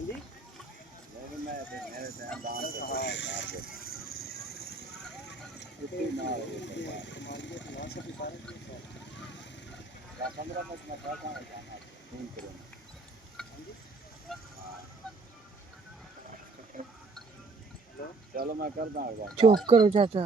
जी मैं मेरे से दान से मार दे इतनी ना मान लो 900 की सारे की 100 15 मिनट में पहुंचा है जाना फोन करो चलो मैं करता हूँ चुप करो चाचा।